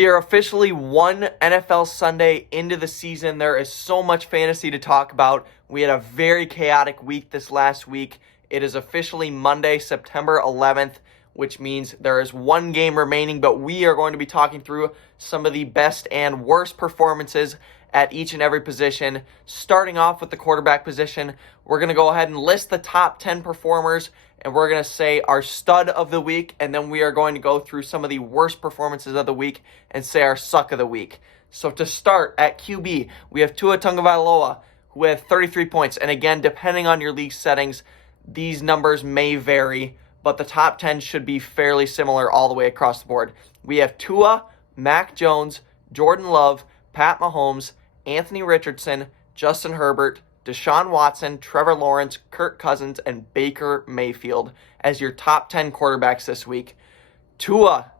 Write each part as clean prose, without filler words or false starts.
We are officially one NFL Sunday into the season. There is so much fantasy to talk about. We had a very chaotic week this last week. It is officially Monday, September 11th, which means there is one game remaining, but we are going to be talking through some of the best and worst performances at each and every position. Starting off with the quarterback position, we're going to go ahead and list the top 10 performers, and we're going to say our stud of the week, and then we are going to go through some of the worst performances of the week and say our suck of the week. So to start, at QB, we have Tua Tagovailoa with 33 points, and again, depending on your league settings, these numbers may vary, but the top 10 should be fairly similar all the way across the board. We have Tua, Mac Jones, Jordan Love, Pat Mahomes, Anthony Richardson, Justin Herbert, Deshaun Watson, Trevor Lawrence, Kirk Cousins, and Baker Mayfield as your top 10 quarterbacks this week. Tua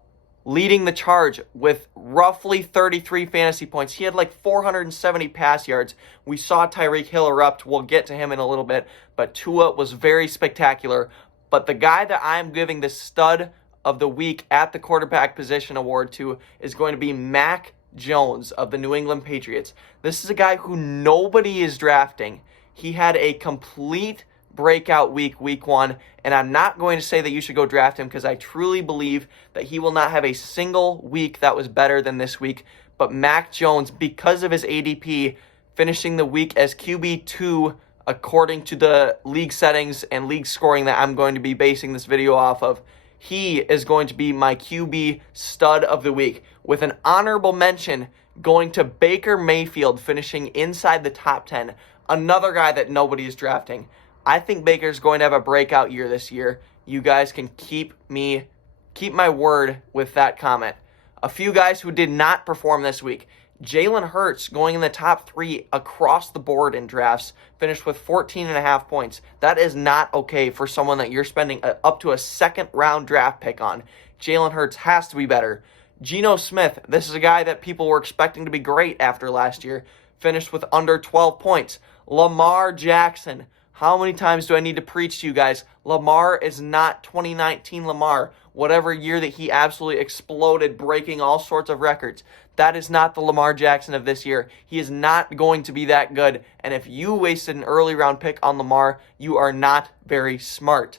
leading the charge with roughly 33 fantasy points. He had like 470 pass yards. We saw Tyreek Hill erupt. We'll get to him in a little bit, but Tua was very spectacular. But the guy that I'm giving the stud of the week at the quarterback position award to is going to be Mac Jones of the New England Patriots. This is a guy who nobody is drafting. He had a complete breakout week one, and I'm not going to say that you should go draft him because I truly believe that he will not have a single week that was better than this week. But Mac Jones, because of his ADP, finishing the week as QB2 according to the league settings and league scoring that I'm going to be basing this video off of, he is going to be my QB stud of the week, with an honorable mention going to Baker Mayfield finishing inside the top 10, another guy that nobody is drafting. I think Baker's going to have a breakout year this year. You guys can keep my word with that comment. A few guys who did not perform this week. Jalen Hurts going in the top 3 across the board in drafts, finished with 14.5 points. That is not okay for someone that you're spending up to a second-round draft pick on. Jalen Hurts has to be better. Geno Smith, this is a guy that people were expecting to be great after last year, finished with under 12 points. Lamar Jackson, how many times do I need to preach to you guys? Lamar is not 2019 Lamar, whatever year that he absolutely exploded, breaking all sorts of records. That is not the Lamar Jackson of this year. He is not going to be that good. And if you wasted an early round pick on Lamar, you are not very smart.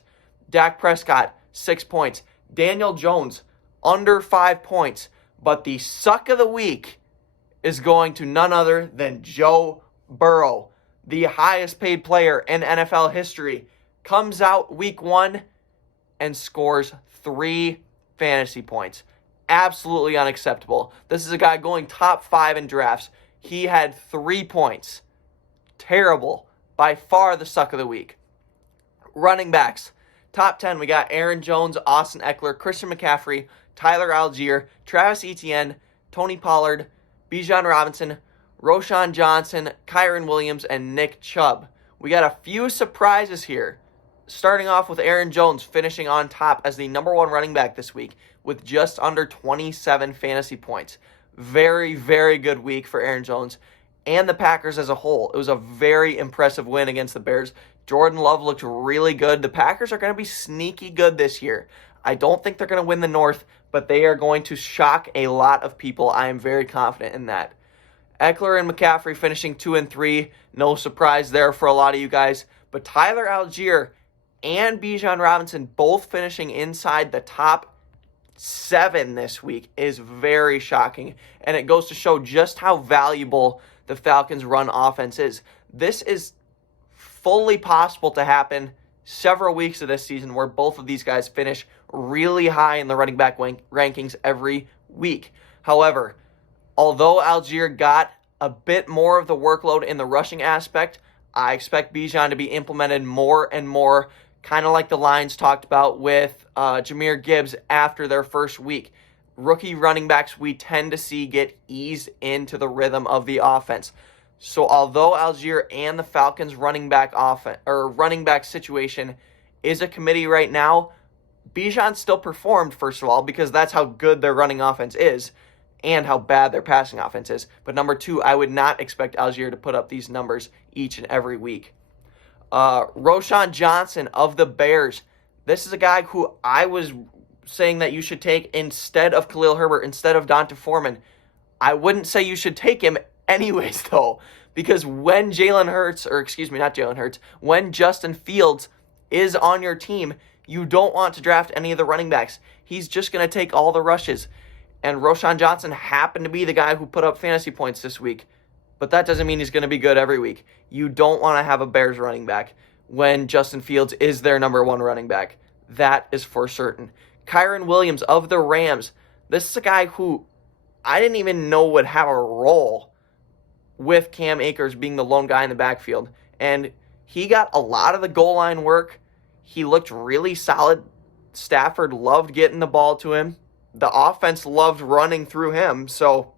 Dak Prescott, 6 points. Daniel Jones, under 5 points. But the suck of the week is going to none other than Joe Burrow, the highest paid player in NFL history. Comes out week 1 and scores 3 fantasy points. Absolutely unacceptable. This is a guy going top 5 in drafts. He had 3 points. Terrible. By far the suck of the week. Running backs. Top 10, we got Aaron Jones, Austin Eckler, Christian McCaffrey, Tyler Algier, Travis Etienne, Tony Pollard, Bijan Robinson, Roschon Johnson, Kyren Williams, and Nick Chubb. We got a few surprises here. Starting off with Aaron Jones finishing on top as the number 1 running back this week with just under 27 fantasy points. Very, very good week for Aaron Jones and the Packers as a whole. It was a very impressive win against the Bears. Jordan Love looked really good. The Packers are going to be sneaky good this year. I don't think they're going to win the North, but they are going to shock a lot of people. I am very confident in that. Eckler and McCaffrey finishing 2 and 3. No surprise there for a lot of you guys. But Tyler Algier and Bijan Robinson both finishing inside the top 7 this week is very shocking. And it goes to show just how valuable the Falcons' run offense is. This is fully possible to happen several weeks of this season where both of these guys finish really high in the running back rankings every week. However, although Algier got a bit more of the workload in the rushing aspect, I expect Bijan to be implemented more and more, kind of like the Lions talked about with Jahmyr Gibbs after their first week. Rookie running backs we tend to see get eased into the rhythm of the offense. So although Algier and the Falcons running back situation is a committee right now, Bijan still performed, first of all, because that's how good their running offense is and how bad their passing offense is. But number 2, I would not expect Algier to put up these numbers each and every week. Roschon Johnson of the Bears. This is a guy who I was saying that you should take instead of Khalil Herbert, instead of D'Onta Foreman. I wouldn't say you should take him anyways, though, because when when Justin Fields is on your team, you don't want to draft any of the running backs. He's just going to take all the rushes. And Roschon Johnson happened to be the guy who put up fantasy points this week. But that doesn't mean he's going to be good every week. You don't want to have a Bears running back when Justin Fields is their number one running back. That is for certain. Kyren Williams of the Rams. This is a guy who I didn't even know would have a role with Cam Akers being the lone guy in the backfield. And he got a lot of the goal line work. He looked really solid. Stafford loved getting the ball to him. The offense loved running through him. So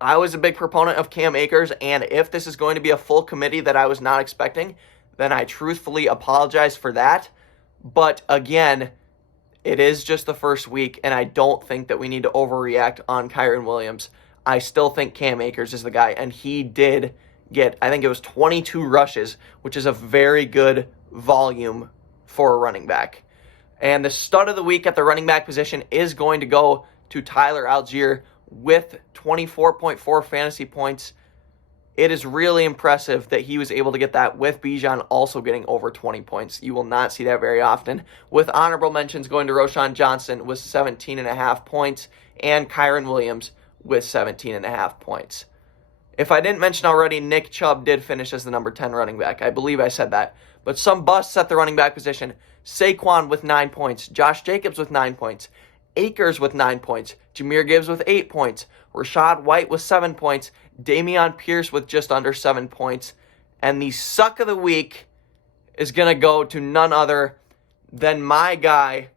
I was a big proponent of Cam Akers, and if this is going to be a full committee that I was not expecting, then I truthfully apologize for that. But again, it is just the first week, and I don't think that we need to overreact on Kyren Williams. I still think Cam Akers is the guy, and he did get, I think it was 22 rushes, which is a very good volume for a running back. And the stud of the week at the running back position is going to go to Tyler Algier with 24.4 fantasy points. It is really impressive that he was able to get that with Bijan also getting over 20 points. You will not see that very often. With honorable mentions going to Roschon Johnson with 17.5 points and Kyren Williams with 17.5 points. If I didn't mention already, Nick Chubb did finish as the number 10 running back. I believe I said that. But some busts at the running back position. Saquon with 9 points. Josh Jacobs with 9 points. Akers with 9 points. Jahmyr Gibbs with 8 points. Rachaad White with 7 points. Dameon Pierce with just under 7 points. And the suck of the week is going to go to none other than my guy,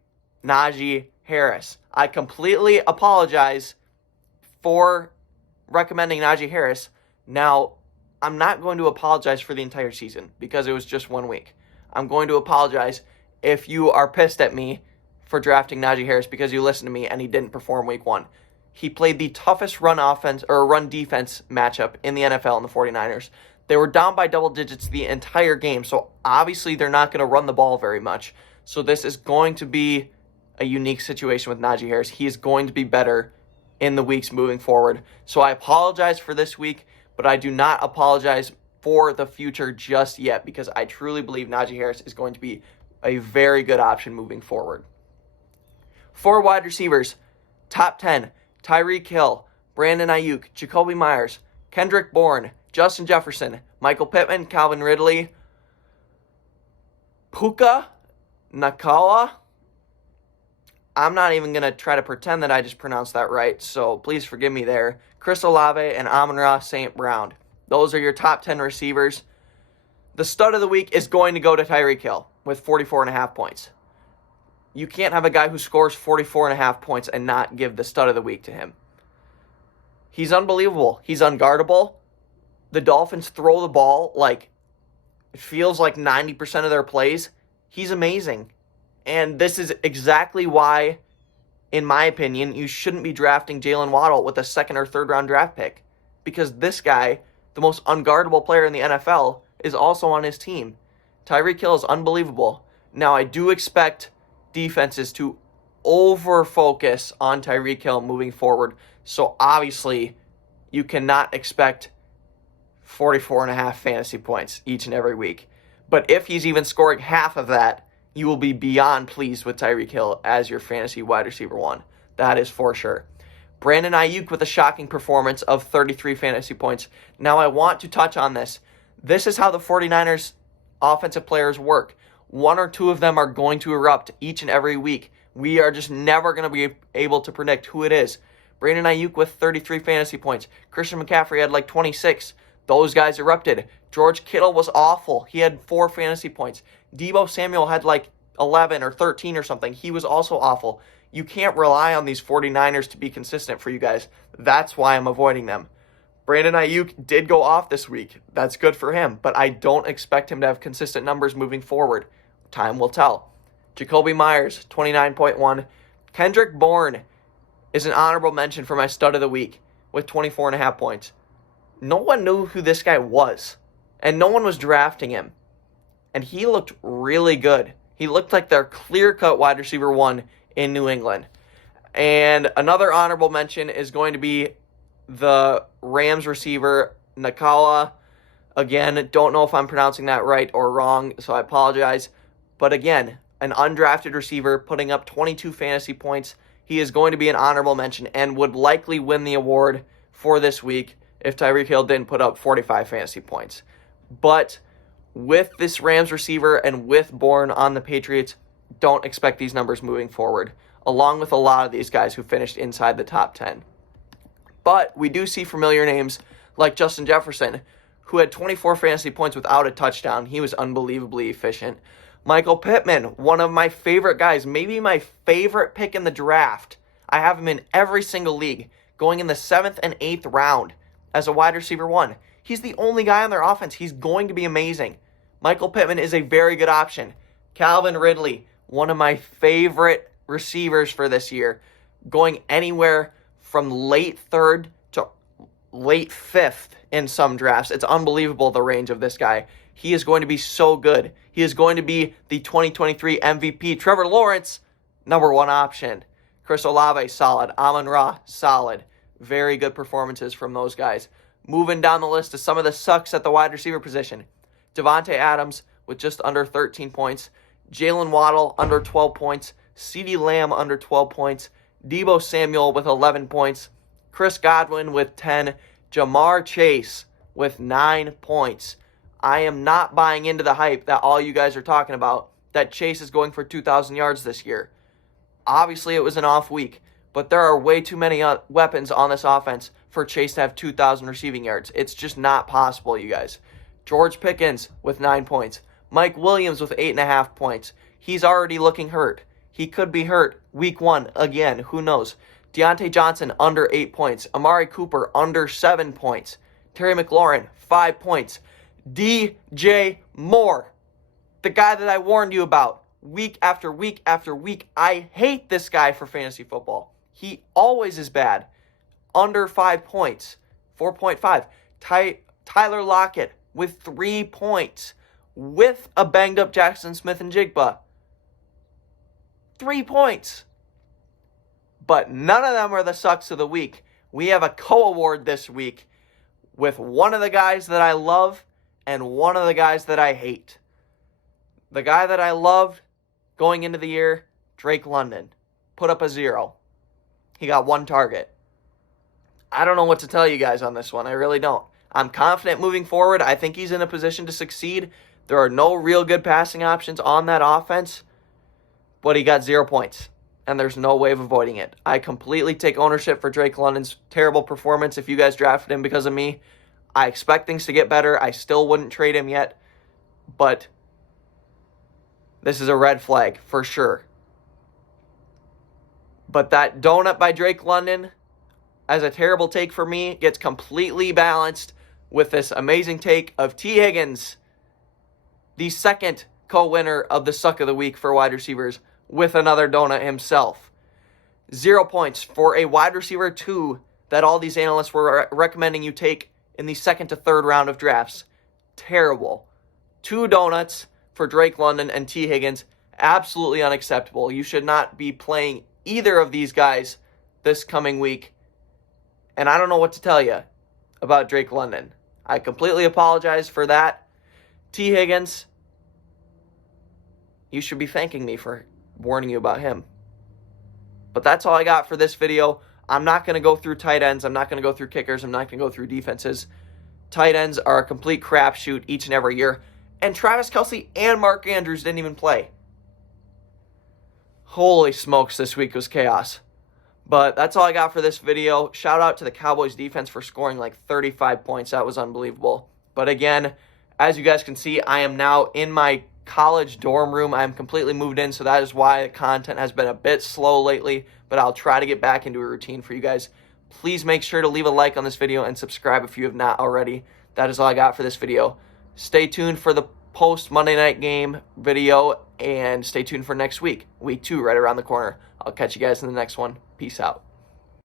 Najee Harris. I completely apologize for recommending Najee Harris. Now, I'm not going to apologize for the entire season because it was just 1 week. I'm going to apologize if you are pissed at me for drafting Najee Harris because you listened to me and he didn't perform week 1. He played the toughest run defense matchup in the NFL in the 49ers. They were down by double digits the entire game, so obviously they're not going to run the ball very much. So this is going to be a unique situation with Najee Harris. He is going to be better in the weeks moving forward. So I apologize for this week, but I do not apologize for the future just yet because I truly believe Najee Harris is going to be a very good option moving forward. For wide receivers, top 10, Tyreek Hill, Brandon Ayuk, Jakobi Meyers, Kendrick Bourne, Justin Jefferson, Michael Pittman, Calvin Ridley, Puka Nacua. I'm not even going to try to pretend that I just pronounced that right, so please forgive me there. Chris Olave and Amon-Ra St. Brown. Those are your top 10 receivers. The stud of the week is going to go to Tyreek Hill with 44.5 points. You can't have a guy who scores 44.5 points and not give the stud of the week to him. He's unbelievable. He's unguardable. The Dolphins throw the ball like it feels like 90% of their plays. He's amazing. And this is exactly why, in my opinion, you shouldn't be drafting Jalen Waddle with a second or third round draft pick. Because this guy, the most unguardable player in the NFL, is also on his team. Tyreek Hill is unbelievable. Now, I do expect defenses to over-focus on Tyreek Hill moving forward. So, obviously, you cannot expect 44.5 fantasy points each and every week. But if he's even scoring half of that, you will be beyond pleased with Tyreek Hill as your fantasy wide receiver 1. That is for sure. Brandon Ayuk with a shocking performance of 33 fantasy points. Now, I want to touch on this. This is how the 49ers offensive players work. 1 or 2 of them are going to erupt each and every week. We are just never going to be able to predict who it is. Brandon Ayuk with 33 fantasy points. Christian McCaffrey had like 26. Those guys erupted. George Kittle was awful. He had 4 fantasy points. Deebo Samuel had like 11 or 13 or something. He was also awful. You can't rely on these 49ers to be consistent for you guys. That's why I'm avoiding them. Brandon Ayuk did go off this week. That's good for him, but I don't expect him to have consistent numbers moving forward. Time will tell. Jakobi Meyers, 29.1. Kendrick Bourne is an honorable mention for my stud of the week with 24.5 points. No one knew who this guy was, and no one was drafting him. And he looked really good. He looked like their clear-cut wide receiver 1 in New England. And another honorable mention is going to be the Rams receiver, Nakala. Again, don't know if I'm pronouncing that right or wrong, so I apologize. But again, an undrafted receiver putting up 22 fantasy points. He is going to be an honorable mention and would likely win the award for this week if Tyreek Hill didn't put up 45 fantasy points. But with this Rams receiver and with Bourne on the Patriots, don't expect these numbers moving forward, along with a lot of these guys who finished inside the top 10. But we do see familiar names like Justin Jefferson, who had 24 fantasy points without a touchdown. He was unbelievably efficient. Michael Pittman, one of my favorite guys, maybe my favorite pick in the draft. I have him in every single league, going in the 7th and 8th round as a wide receiver 1. He's the only guy on their offense. He's going to be amazing. Michael Pittman is a very good option. Calvin Ridley, one of my favorite receivers for this year, going anywhere from late 3rd to late 5th in some drafts. It's unbelievable the range of this guy. He is going to be so good. He is going to be the 2023 MVP. Trevor Lawrence, number 1 option. Chris Olave, solid. Amon-Ra, solid. Very good performances from those guys. Moving down the list to some of the sucks at the wide receiver position. Devontae Adams with just under 13 points. Jalen Waddle under 12 points. CeeDee Lamb under 12 points. Deebo Samuel with 11 points. Chris Godwin with 10. Jamar Chase with 9 points. I am not buying into the hype that all you guys are talking about, that Chase is going for 2,000 yards this year. Obviously, it was an off week, but there are way too many weapons on this offense for Chase to have 2,000 receiving yards. It's just not possible, you guys. George Pickens with 9 points. Mike Williams with 8.5 points. He's already looking hurt. He could be hurt week 1 again. Who knows? Deontay Johnson under 8 points. Amari Cooper under 7 points. Terry McLaurin 5 points. DJ Moore, the guy that I warned you about week after week after week. I hate this guy for fantasy football. He always is bad. Under 5 points. 4.5. Tyler Lockett with 3 points. With a banged up Jackson Smith-Njigba. 3 points. But none of them are the sucks of the week. We have a co-award this week with one of the guys that I love and one of the guys that I hate. The guy that I loved going into the year, Drake London, put up a 0. He got 1 target. I don't know what to tell you guys on this one. I really don't. I'm confident moving forward. I think he's in a position to succeed. There are no real good passing options on that offense, but he got 0 points, and there's no way of avoiding it. I completely take ownership for Drake London's terrible performance. If you guys drafted him because of me, I expect things to get better. I still wouldn't trade him yet, but this is a red flag for sure. But that donut by Drake London, as a terrible take for me, gets completely balanced with this amazing take of T. Higgins, the second co-winner of the Suck of the Week for wide receivers, with another donut himself. 0 points for a wide receiver 2 that all these analysts were recommending you take in the 2nd to 3rd round of drafts. Terrible. 2 donuts for Drake London and T. Higgins. Absolutely unacceptable. You should not be playing either of these guys this coming week. And I don't know what to tell you about Drake London. I completely apologize for that. T. Higgins, you should be thanking me for warning you about him. But that's all I got for this video. I'm not going to go through tight ends. I'm not going to go through kickers. I'm not going to go through defenses. Tight ends are a complete crapshoot each and every year. And Travis Kelce and Mark Andrews didn't even play. Holy smokes, this week was chaos. But that's all I got for this video. Shout out to the Cowboys defense for scoring like 35 points. That was unbelievable. But again, as you guys can see, I am now in my college dorm room. I'm completely moved in, so that is why the content has been a bit slow lately, but I'll try to get back into a routine for you guys. Please make sure to leave a like on this video and subscribe if you have not already. That is all I got for this video. Stay tuned for the post Monday night game video, and stay tuned for next week. Week 2 right around the corner. I'll catch you guys in the next one. Peace out.